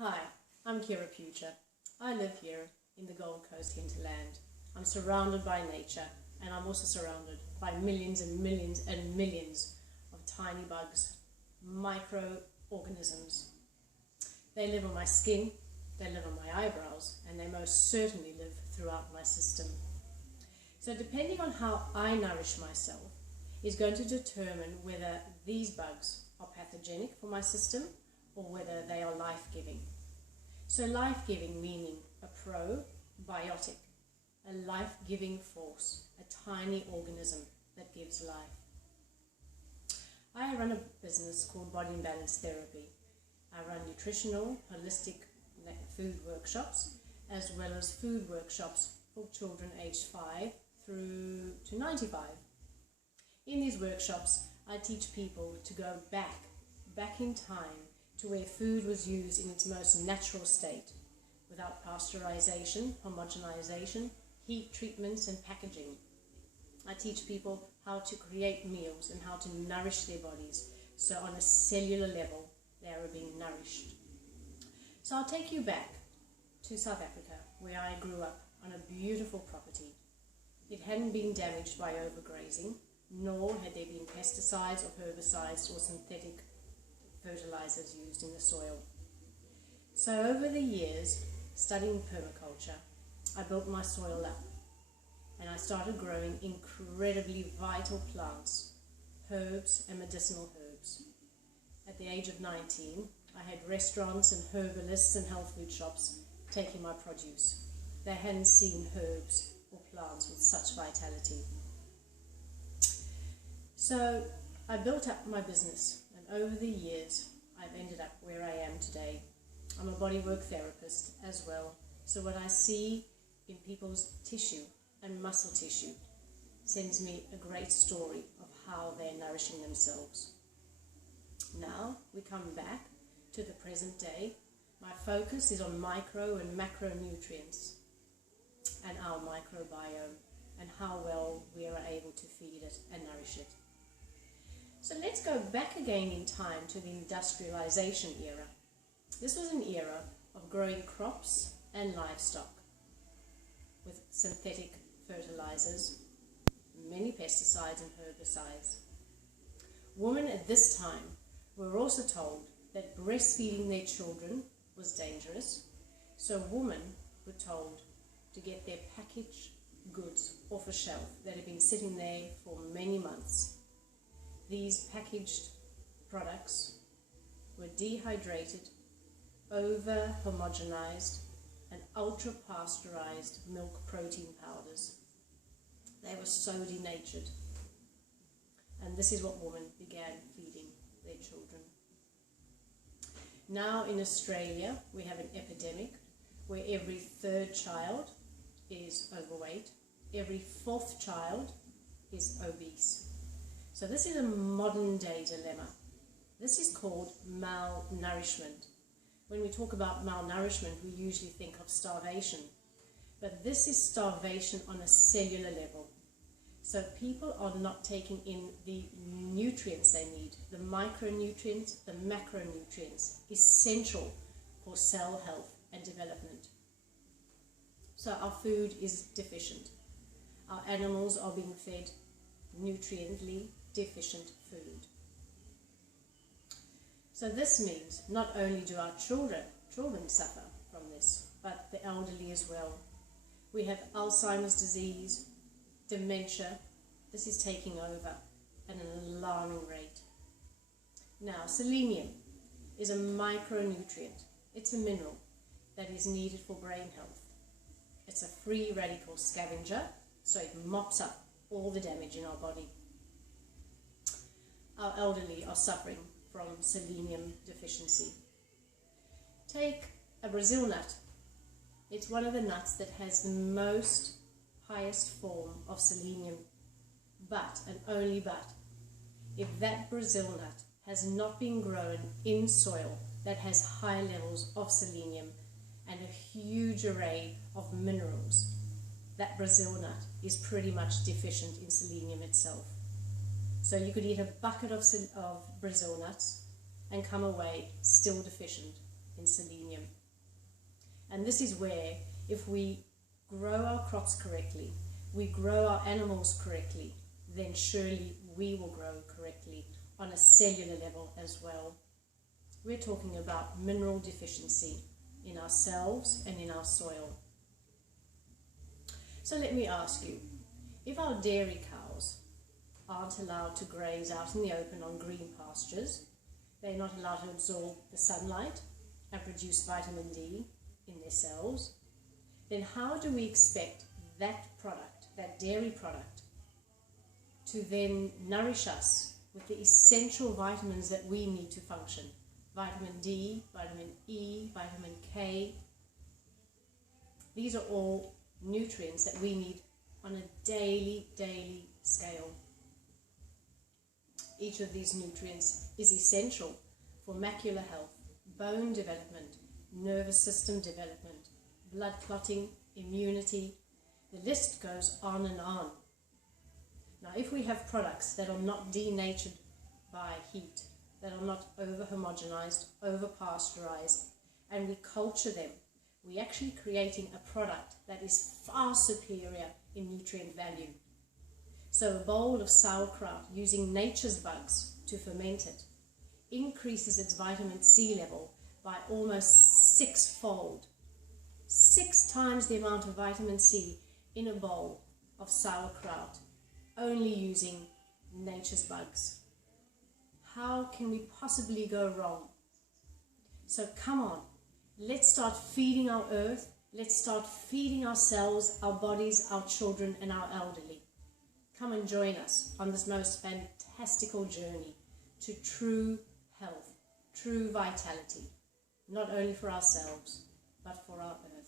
Hi, I'm Kira Pucher. I live here in the Gold Coast hinterland. I'm surrounded by nature, and I'm also surrounded by millions and millions and millions of tiny bugs, microorganisms. They live on my skin, they live on my eyebrows, and they most certainly live throughout my system. So depending on how I nourish myself is going to determine whether these bugs are pathogenic for my system or whether they are life-giving. So life-giving meaning a probiotic, a life-giving force, a tiny organism that gives life. I run a business called Body and Balance Therapy. I run nutritional, holistic food workshops, as well as food workshops for children aged 5 through to 95. In these workshops, I teach people to go back in time to where food was used in its most natural state, without pasteurization, homogenization, heat treatments and packaging. I teach people how to create meals and how to nourish their bodies, so on a cellular level they are being nourished. So I'll take you back to South Africa, where I grew up on a beautiful property. It hadn't been damaged by overgrazing, nor had there been pesticides or herbicides or synthetic fertilizers used in the soil. So over the years, studying permaculture, I built my soil up and I started growing incredibly vital plants, herbs and medicinal herbs. At the age of 19, I had restaurants and herbalists and health food shops taking my produce. They hadn't seen herbs or plants with such vitality. So I built up my business, and over the years I've ended up where I am today. I'm a bodywork therapist as well, so what I see in people's tissue and muscle tissue sends me a great story of how they're nourishing themselves. Now we come back to the present day. My focus is on micro and macronutrients and our microbiome and how well we are able to feed it and nourish it. So let's go back again in time to the industrialization era. This was an era of growing crops and livestock with synthetic fertilizers, many pesticides and herbicides. Women at this time were also told that breastfeeding their children was dangerous, so women were told to get their packaged goods off a shelf that had been sitting there for many months. These packaged products were dehydrated, over-homogenized, and ultra-pasteurized milk protein powders. They were so denatured. And this is what women began feeding their children. Now in Australia, we have an epidemic where every third child is overweight, every fourth child is obese. So this is a modern day dilemma. This is called malnourishment. When we talk about malnourishment, we usually think of starvation, but this is starvation on a cellular level. So people are not taking in the nutrients they need, the micronutrients, the macronutrients, essential for cell health and development. So our food is deficient. Our animals are being fed nutriently deficient food. So this means not only do our children suffer from this, but the elderly as well. We have Alzheimer's disease, dementia. This is taking over at an alarming rate. Now, selenium is a micronutrient. It's a mineral that is needed for brain health. It's a free radical scavenger, so it mops up all the damage in our body. Our elderly are suffering from selenium deficiency. Take a Brazil nut. It's one of the nuts that has the highest form of selenium, but, and only but, if that Brazil nut has not been grown in soil that has high levels of selenium and a huge array of minerals, that Brazil nut is pretty much deficient in selenium itself. So you could eat a bucket of Brazil nuts and come away still deficient. in selenium. And this is where, if we grow our crops correctly, we grow our animals correctly, then surely we will grow correctly on a cellular level as well. We're talking about mineral deficiency in ourselves and in our soil. So let me ask you, if our dairy cows aren't allowed to graze out in the open on green pastures, they're not allowed to absorb the sunlight and produce vitamin D in their cells, then how do we expect that product, that dairy product, to then nourish us with the essential vitamins that we need to function? Vitamin D, vitamin E, vitamin K. These are all nutrients that we need on a daily scale. Each of these nutrients is essential for macular health, bone development, nervous system development, blood clotting, immunity. The list goes on and on. Now, if we have products that are not denatured by heat, that are not over-homogenized, over-pasteurized, and we culture them, we're actually creating a product that is far superior in nutrient value. So a bowl of sauerkraut using nature's bugs to ferment it increases its vitamin C level by almost 6-fold. 6 times the amount of vitamin C in a bowl of sauerkraut, only using nature's bugs. How can we possibly go wrong? So come on, let's start feeding our earth, let's start feeding ourselves, our bodies, our children and our elderly. Come and join us on this most fantastical journey to true health, true vitality, not only for ourselves, but for our earth.